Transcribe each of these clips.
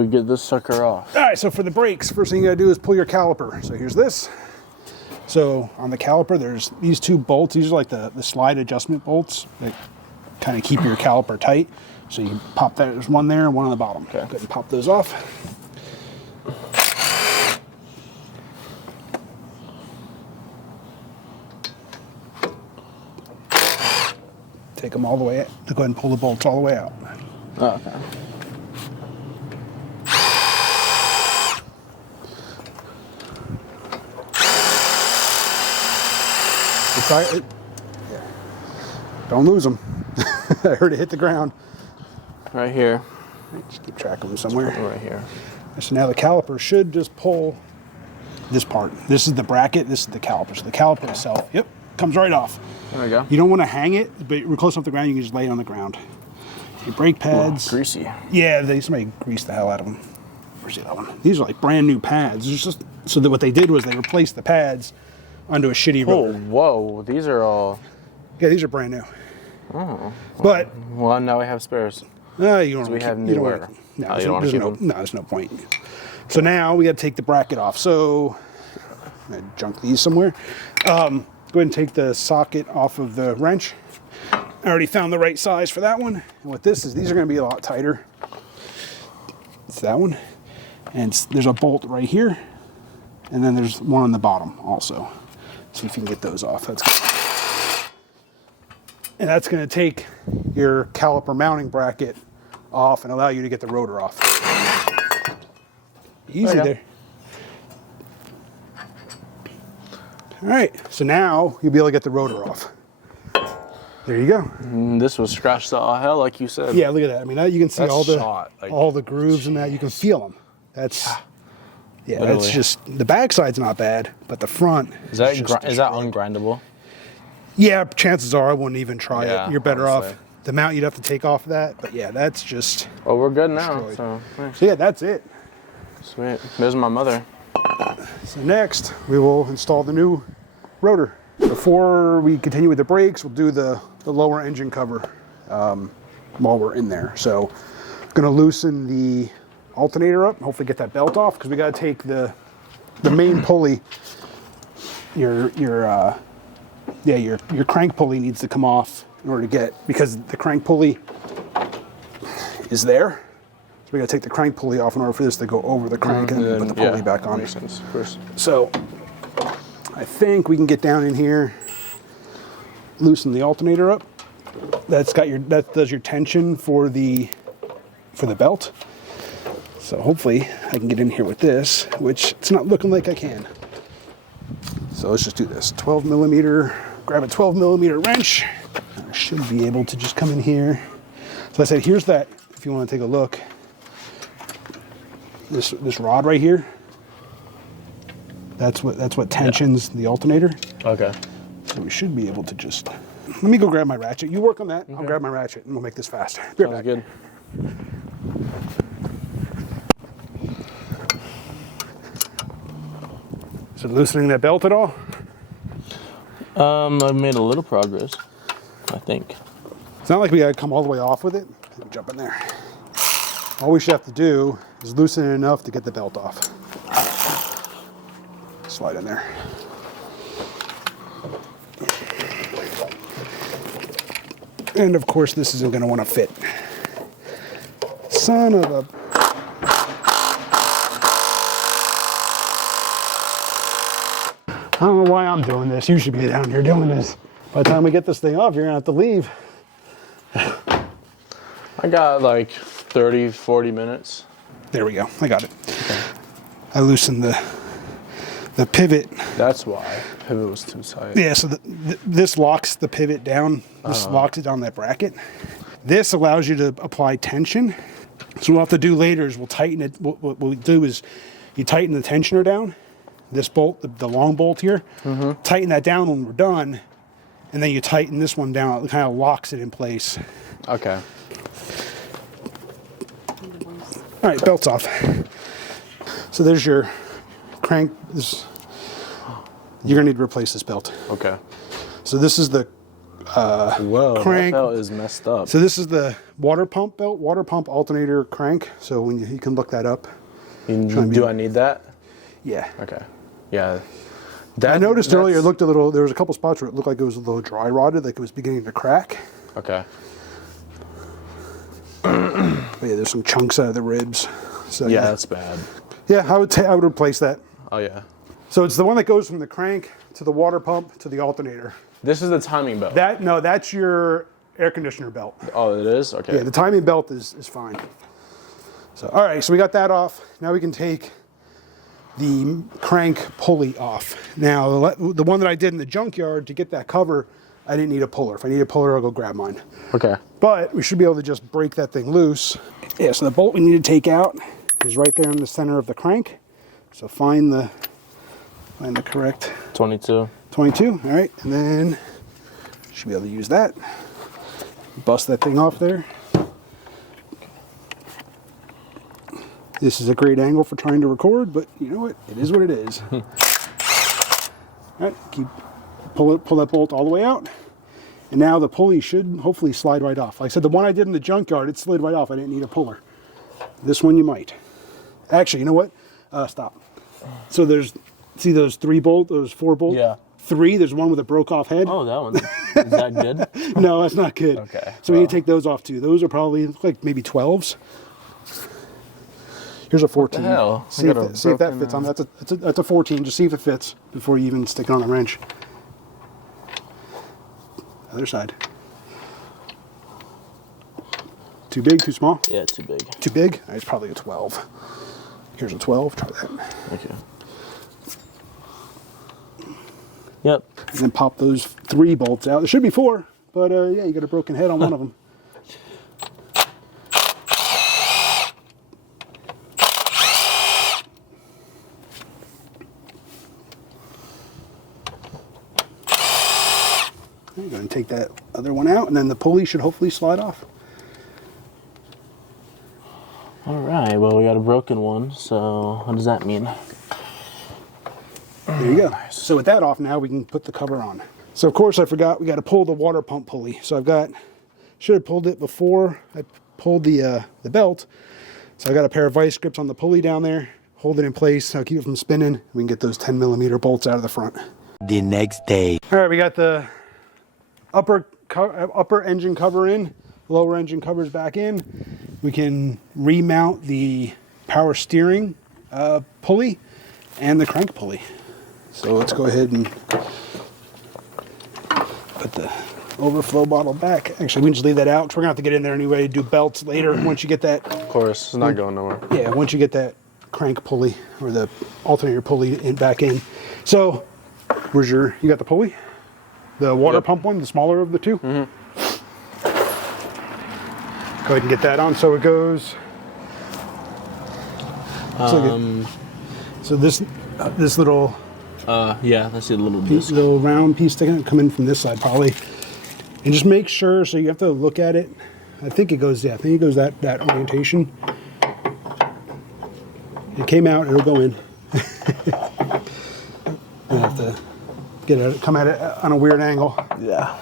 we get this sucker off? All right, so for the brakes, first thing you gotta do is pull your caliper. So here's this. So on the caliper, there's these two bolts. These are like the slide adjustment bolts that kind of keep your caliper tight. So you pop that, there's one there and one on the bottom. Okay. Go ahead and pop those off. Take them all the way out. Go ahead and pull the bolts all the way out. Oh, okay. Yeah. Don't lose them. I heard it hit the ground. Right here. Just keep track of them somewhere. Right here. So now the caliper should just pull this part. This is the bracket, this is the caliper. So the caliper itself, yep, comes right off. There we go. You don't want to hang it, but we're close off the ground, you can just lay it on the ground. Your brake pads. Ooh, greasy. Yeah, somebody greased the hell out of them. Where's the other one? These are like brand new pads. It's just, so that what they did was they replaced the pads onto a shitty rotor. Oh, whoa, these are all... Yeah, these are brand new. Oh. But... Well, now we have spares. You don't we have newer. No, You don't want to keep them? No, there's no point. So now we got to take the bracket off. So I'm going to junk these somewhere. Go ahead and take the socket off of the wrench. I already found the right size for that one. And what this is, these are going to be a lot tighter. It's that one. And there's a bolt right here. And then there's one on the bottom also. See if you can get those off. That's good. And that's going to take your caliper mounting bracket off and allow you to get the rotor off. Easy there. All right, so now you'll be able to get the rotor off. There you go. This was scratched to hell, like you said. Yeah, look at that. I mean, you can see That's all the shot, like, all the grooves and that. You can feel them. That's yeah. Literally. That's just the backside's not bad, but the front Is that just is that destroyed. ungrindable? Yeah, chances are I wouldn't even try Yeah, it. You're better honestly. off. The mount you'd have to take off of that, but yeah, that's just. Well, we're good now. Destroyed. So nice. So yeah, that's it. Sweet. There's my mother. So next, we will install the new rotor. Before we continue with the brakes, we'll do the lower engine cover while we're in there. So I'm going to loosen the alternator up, hopefully get that belt off, because we got to take the main pulley, your crank pulley needs to come off in order to get, because the crank pulley is there. So we got to take the crank pulley off in order for this to go over the crank and then put the pulley back on. Makes sense, of course. So I think we can get down in here, loosen the alternator up. That does your tension for the belt. So hopefully I can get in here with this, which it's not looking like I can. So let's just do this. 12 millimeter, grab a 12 millimeter wrench. I should be able to just come in here. So I said, here's that, if you want to take a look. This rod right here. That's what tensions the alternator. Okay. So we should be able to just. Let me go grab my ratchet. You work on that. Okay. I'll grab my ratchet and we'll make this faster. Be right back. Good. So loosening that belt at all? I've made a little progress, I think. It's not like we gotta come all the way off with it. Jump in there. All we should have to do is loosen it enough to get the belt off. Slide in there. And of course this isn't gonna wanna fit. Son of a... I don't know why I'm doing this. You should be down here doing this. By the time we get this thing off, you're gonna have to leave. I got like 30, 40 minutes. There we go. I got it. Okay. I loosened the pivot. That's why pivot was too tight. Yeah, so this locks the pivot down. This locks it on that bracket. This allows you to apply tension. So what we'll have to do later is we'll tighten it. What we do is you tighten the tensioner down. This bolt, the long bolt here, tighten that down when we're done, and then you tighten this one down. It kind of locks it in place. Okay. All right, belt's off. So there's your crank. You're gonna need to replace this belt. Okay. So this is the Whoa, crank. that belt is messed up. So this is the water pump belt, water pump alternator crank. So when you can look that up. Do I need that? Yeah. Okay. Yeah. I noticed earlier it looked a little, there was a couple spots where it looked like it was a little dry rotted, like it was beginning to crack. Okay. But yeah, there's some chunks out of the ribs. So yeah, that's bad. Yeah, I would replace that. Oh yeah. So it's the one that goes from the crank to the water pump to the alternator. This is the timing belt. No, that's your air conditioner belt. Oh, it is? Okay. Yeah, the timing belt is fine. So, all right, so we got that off. Now we can take the crank pulley off. Now, the one that I did in the junkyard to get that cover, I didn't need a puller. If I need a puller, I'll go grab mine. Okay. But we should be able to just break that thing loose. Yeah, so the bolt we need to take out is right there in the center of the crank. So find the correct 22. 22, all right, and then should be able to use that. Bust that thing off there. This is a great angle for trying to record, but you know what? It is what it is. All right, pull that bolt all the way out. And now the pulley should hopefully slide right off. Like I said, the one I did in the junkyard, it slid right off. I didn't need a puller. This one you might. Actually, you know what? Stop. So see those those 4 bolts? Yeah. 3, there's one with a broke off head. Oh, that one. Is that good? No, that's not good. Okay. So we need to take those off too. Those are probably like maybe 12s. Here's a 14. What the hell? See if that fits on. That's a 14. Just see if it fits before you even stick it on the wrench. Other side. Too big, too small? Yeah, too big. Too big? All right, it's probably a 12. Here's a 12. Try that. Okay. Yep. And then pop those 3 bolts out. There should be 4, but yeah, you got a broken head on one of them. I'm going to take that other one out, and then the pulley should hopefully slide off. All right, well, we got a broken one, so what does that mean? There you go. Nice. So with that off now, we can put the cover on. So of course I forgot we got to pull the water pump pulley. So should have pulled it before I pulled the belt. So I got a pair of vice grips on the pulley down there, hold it in place, I'll keep it from spinning. We can get those 10mm bolts out of the front. The next day. All right, we got the upper engine cover in, lower engine covers back in. We can remount the power steering pulley and the crank pulley. So let's go ahead and put the overflow bottle back. Actually, we can just leave that out because we're going to have to get in there anyway, do belts later once you get that. Of course, it's not going nowhere. Yeah, once you get that crank pulley or the alternator pulley back in. So, you got the pulley? The water pump one, the smaller of the 2? Mm-hmm. Go ahead and get that on. So it goes. So this little. Yeah, that's a little disc. Little round piece sticking come in from this side probably, and just make sure. So you have to look at it. I think it goes. Yeah, I think it goes that orientation. It came out. It'll go in. You have to come at it on a weird angle. Yeah.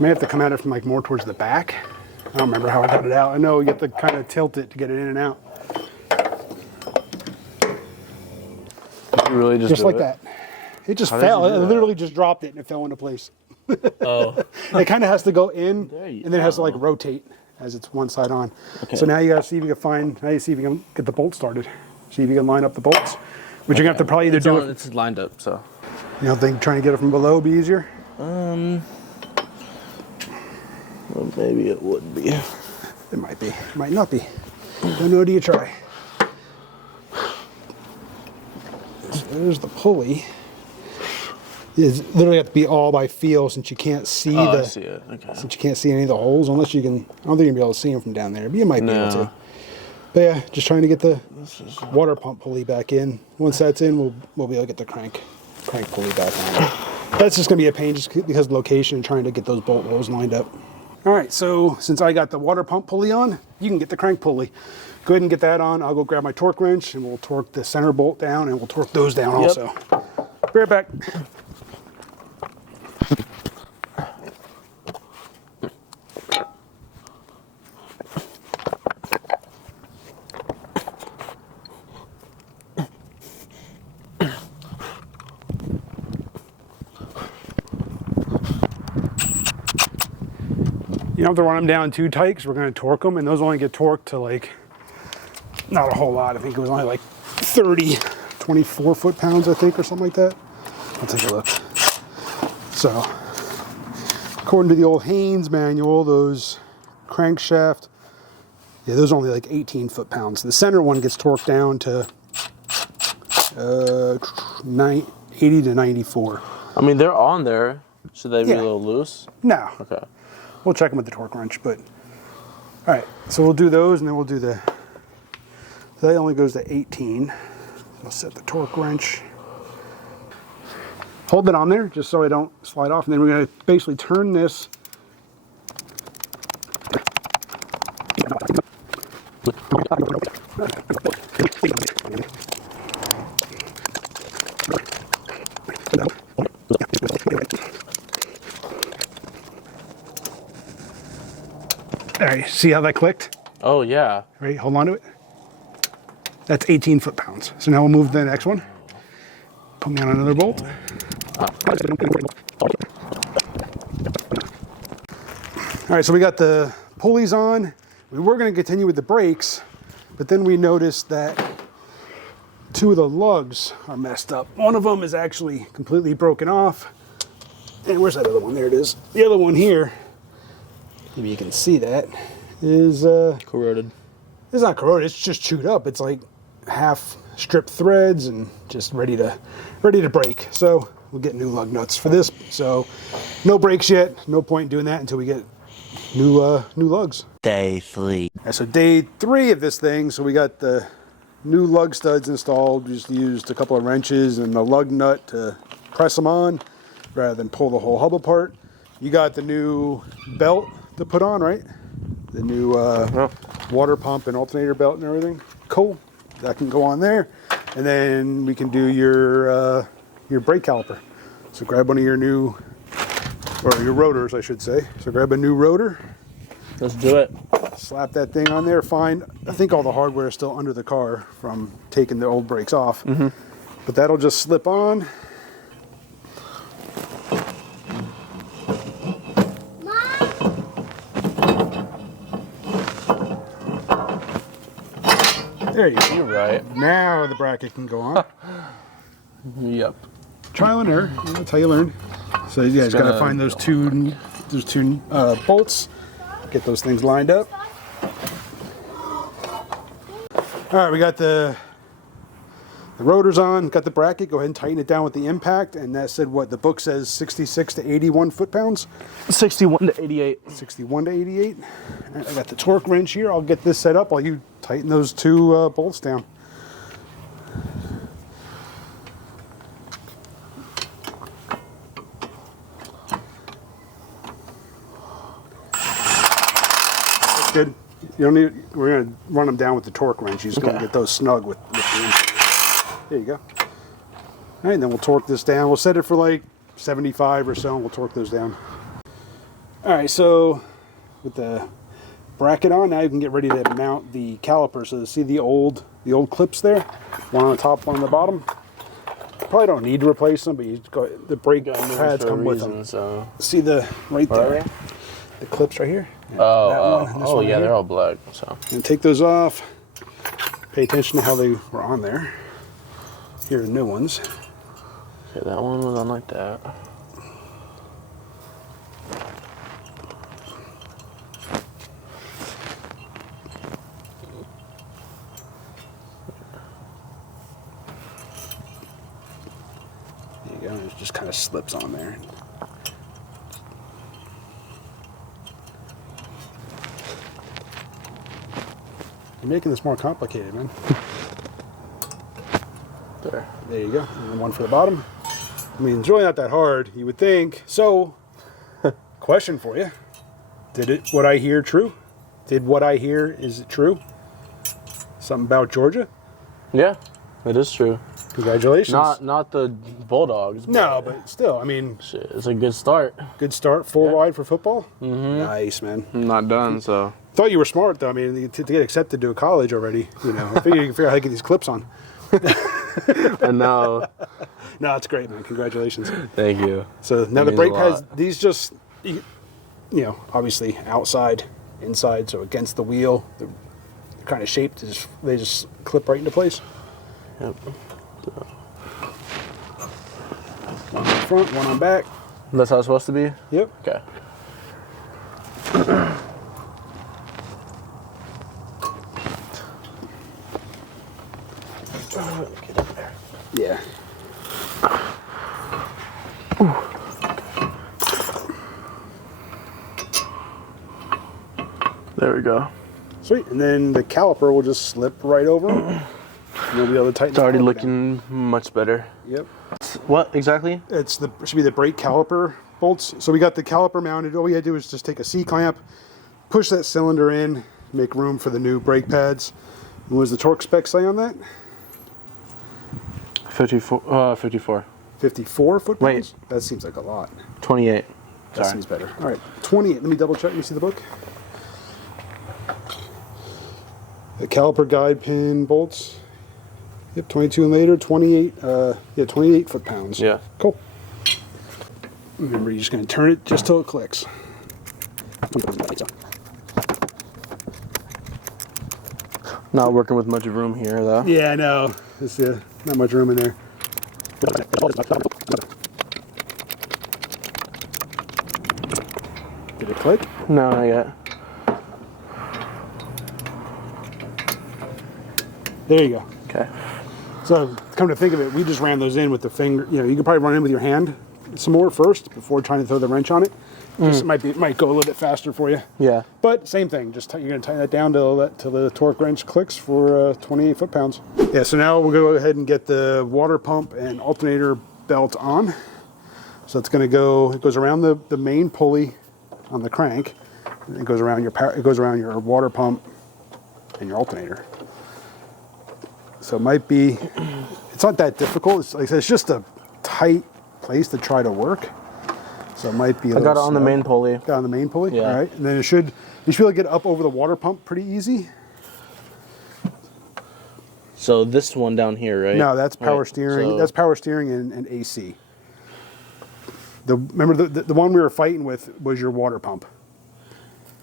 May have to come at it from like more towards the back. I don't remember how I got it out. I know you have to kind of tilt it to get it in and out. You really just like that. It just fell. I literally just dropped it and it fell into place. Oh. It kind of has to go in and then it has to like rotate as it's one side on. Okay. So now you gotta see if you can get the bolt started. See if you can line up the bolts. But you're gonna have to probably either do it. It's lined up, so. You don't think trying to get it from below would be easier? Well, maybe it would be. It might be. It might not be. Don't know till you try. So there's the pulley. It's literally have to be all by feel since you can't see I see it. Okay. Since you can't see any of the holes unless you can. I don't think you'll be able to see them from down there, but you might be able to. But yeah, just trying to get the water pump pulley back in. Once that's in, we'll be able to get the crank pulley back on. That's just gonna be a pain just because of location and trying to get those bolt holes lined up. All right, so since I got the water pump pulley on, you can get the crank pulley. Go ahead and get that on. I'll go grab my torque wrench and we'll torque the center bolt down and we'll torque those down also. Be right back. You don't have to run them down too tight because we're going to torque them, and those only get torqued to like, not a whole lot. I think it was only like 24 foot-pounds, I think, or something like that. I'll take a look. So, according to the old Haynes manual, those crankshaft, yeah, those are only like 18 foot-pounds. The center one gets torqued down to 80 to 94. I mean, they're on there. Should they be a little loose? No. Okay. We'll check them with the torque wrench, but all right. So we'll do those, and then we'll do the. So that only goes to 18. We'll set the torque wrench. Hold it on there, just so I don't slide off, and then we're going to basically turn this. All right, see how that clicked? Oh, yeah. Right, hold on to it. That's 18 foot-pounds. So now we'll move to the next one. Put down another bolt. All right, so we got the pulleys on. We were going to continue with the brakes, but then we noticed that two of the lugs are messed up. One of them is actually completely broken off. And where's that other one? There it is. The other one here, maybe you can see that, is corroded. It's not corroded, it's just chewed up. It's like half stripped threads and just ready to break. So we'll get new lug nuts for this. So no brakes yet. No point in doing that until we get new lugs. Day 3. Right, so day 3 of this thing. So we got the new lug studs installed. Just used a couple of wrenches and a lug nut to press them on rather than pull the whole hub apart. You got the new belt to put on, right? The new water pump and alternator belt and everything. Cool. That can go on there. And then we can do your brake caliper. So grab one of your new, or your rotors, I should say. So grab a new rotor. Let's do it. Slap that thing on there. Find, I think all the hardware is still under the car from taking the old brakes off. Mm-hmm. But that'll just slip on. There you go. You're right. Now the bracket can go on. Yep. Trial and error. That's how you learn. So you guys got to find those two bolts. Get those things lined up. All right, we got the rotors on. Got the bracket. Go ahead and tighten it down with the impact. And that said what? The book says 66 to 81 foot-pounds. 61 to 88. 61 to 88. All right, I got the torque wrench here. I'll get this set up while you tighten those two bolts down. That's good. You don't need. We're gonna run them down with the torque wrench. You're just gonna get those snug with the wrench. There you go. All right, and then we'll torque this down. We'll set it for like 75 or so, and we'll torque those down. All right, so with the bracket on, now you can get ready to mount the caliper. So see the old clips there, one on the top, one on the bottom. Probably don't need to replace them, but you go, the brake pads come with them. So see the right there, the clips right here. Yeah, oh yeah, they're all black. So and take those off. Pay attention to how they were on there. Here are the new ones. Okay, that one was on like that. There you go. It just kind of slips on there. You're making this more complicated, man. There you go. And then one for the bottom. I mean, it's really not that hard, you would think. So, question for you. What I hear true? Did what I hear, is it true? Something about Georgia? Yeah, it is true. Congratulations. Not the Bulldogs. No, but still, I mean, shit, it's a good start. Good start. Full ride for football. Nice, man. I'm not done, so. Thought you were smart though. I mean, to get accepted to a college already, you know, I figured you can figure out how to get these clips on. I know. No, it's great, man. Congratulations. Thank you. So now the brake pads, these just, you know, obviously outside, inside, so against the wheel, they're kind of shaped. They just clip right into place. Yep. One on front, one on back. That's how it's supposed to be? Yep. Okay. Get in there. Yeah. There we go. Sweet. And then the caliper will just slip right over. And you'll be able to tighten it's already down. Looking much better. Yep. What exactly? It should be the brake caliper bolts. So we got the caliper mounted. All we had to do is just take a C-clamp, push that cylinder in, make room for the new brake pads. And what was the torque spec say on that? 54. 54. 54 foot-pounds? Wait. That seems like a lot. 28. That seems better. All right, 28. Let me double check. Let me see the book. The caliper guide pin bolts. Yep, 22 and later, 28. 28 foot-pounds. Yeah. Cool. Remember, you're just going to turn it just till it clicks. Not working with much room here, though. Yeah, I know. There's not much room in there. Did it click? No, not yet. There you go. Okay. So, come to think of it, we just ran those in with the finger. You know, you could probably run in with your hand some more first before trying to throw the wrench on it. Just it might go a little bit faster for you. Yeah. But same thing. Just you're going to tighten that down till the torque wrench clicks for 28 foot-pounds. Yeah. So now we'll go ahead and get the water pump and alternator belt on. So it's going to go. It goes around the main pulley on the crank. And it goes around your power. It goes around your water pump and your alternator. So it might be. It's not that difficult. It's like I said, it's just a tight place to try to work. So it might be a I got it on the main pulley. Got it on the main pulley? Yeah. All right. And then you should be able to get up over the water pump pretty easy. So this one down here, right? No, that's power Right, steering. so- That's power steering and AC. Remember the one we were fighting with was your water pump.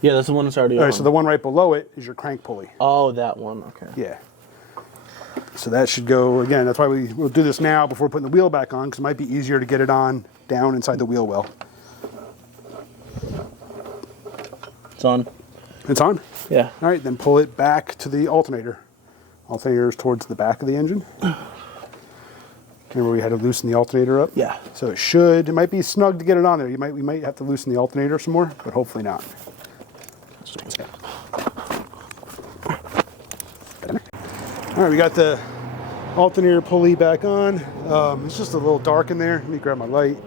Yeah, that's the one that's already All on. right, so the one right below it is your crank pulley. Oh, that one. Okay. Yeah. So that should go, again, that's why we'll do this now before putting the wheel back on, because it might be easier to get it on down inside the wheel well. It's on. It's on? Yeah. All right, then pull it back to the alternator. Alternator is towards the back of the engine. Remember we had to loosen the alternator up? Yeah. So it might be snug to get it on there. We might have to loosen the alternator some more, but hopefully not. All right, we got the alternator pulley back on. It's just a little dark in there. Let me grab my light.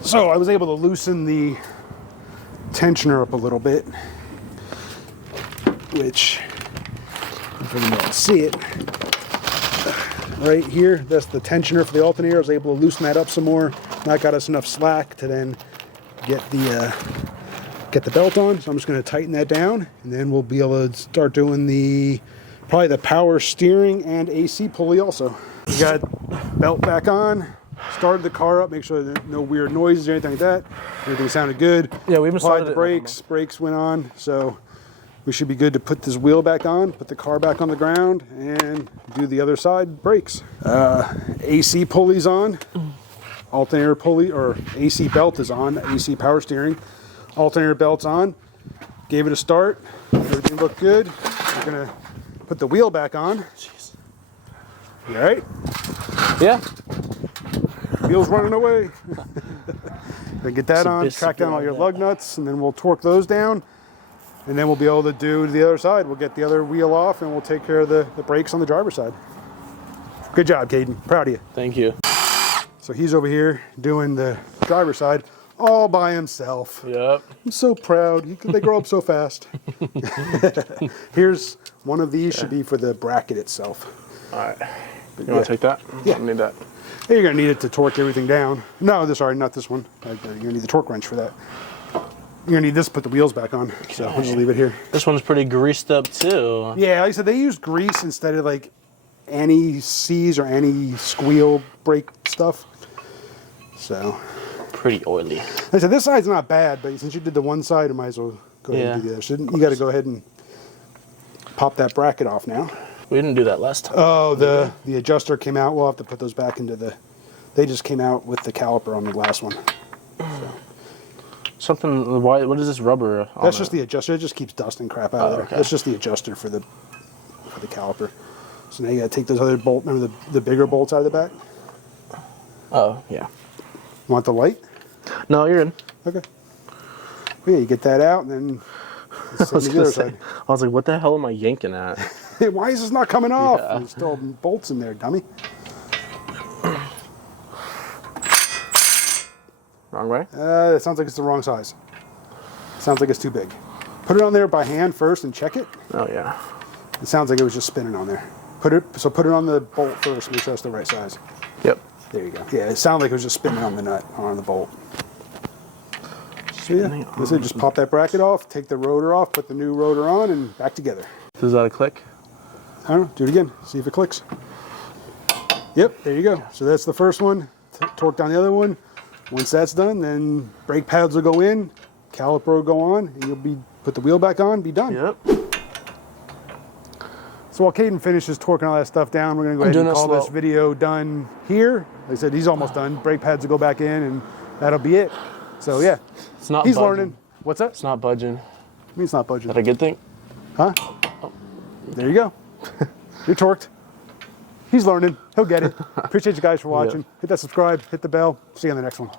So I was able to loosen the tensioner up a little bit, which, if you can see it, right here, that's the tensioner for the alternator. I was able to loosen that up some more. That got us enough slack to then get the belt on. So I'm just going to tighten that down, and then we'll be able to start doing probably the power steering and AC pulley also. We got belt back on. Started the car up, make sure there's no weird noises or anything like that. Everything sounded good. Yeah, we even applied started the it brakes. Brakes went on, so we should be good to put this wheel back on, put the car back on the ground, and do the other side brakes. AC pulley's on. Alternator pulley or AC belt is on. AC power steering. Alternator belt's on. Gave it a start. Everything looked good. We're gonna put the wheel back on. Jeez. You all right? Yeah. Wheel's running away. Then get that on, track down all your lug nuts, and then we'll torque those down. And then we'll be able to do the other side. We'll get the other wheel off, and we'll take care of the brakes on the driver's side. Good job, Caden. Proud of you. Thank you. So he's over here doing the driver's side all by himself. Yep. I'm so proud. They grow up so fast. Here's one of these should be for the bracket itself. All right. But You want to take that? Yeah. I need that. You're going to need it to torque everything down. No, sorry, not this one. You're going to need the torque wrench for that. You're going to need this to put the wheels back on. Okay. So we'll just leave it here. This one's pretty greased up too. Yeah, like I said, they use grease instead of like any C's or any squeal brake stuff. So. Pretty oily. Like I said, this side's not bad, but since you did the one side, I might as well go ahead and do the other. So you got to go ahead and pop that bracket off now. We didn't do that last time. Oh, the adjuster came out. We'll have to put those back into the... They just came out with the caliper on the last one. So. Something... What is this rubber on That's just the adjuster. It just keeps dust and crap out of there. Okay. That's just the adjuster for the caliper. So now you got to take those other bolts. Remember the bigger bolts out of the back? Oh, yeah. Want the light? No, you're in. Okay. Well, yeah, you get that out and then... I was like, what the hell am I yanking at? Why is this not coming off? Yeah. There's still bolts in there, dummy. Wrong way? It sounds like it's the wrong size. Sounds like it's too big. Put it on there by hand first and check it. Oh, yeah. It sounds like it was just spinning on there. Put it on the bolt first, make sure it's the right size. Yep. There you go. Yeah, it sounded like it was just spinning on the nut, on the bolt. So yeah, that's it. Just pop that bracket off, take the rotor off, put the new rotor on, and back together. Does that a click? I don't know. Do it again. See if it clicks. Yep, there you go. So that's the first one. Torque down the other one. Once that's done, then brake pads will go in, caliper will go on, and you'll put the wheel back on, be done. Yep. So while Caden finishes torquing all that stuff down, we're going to go ahead and call this video done here. Like I said, he's almost done. Brake pads will go back in, and that'll be it. So yeah, It's not he's budging. learning. What's that? It's not budging. I mean, it's not budging. Is that a good thing? Huh? Oh. There you go. You're torqued. He's learning. He'll get it. Appreciate you guys for watching. Hit that subscribe, hit the bell. See you on the next one.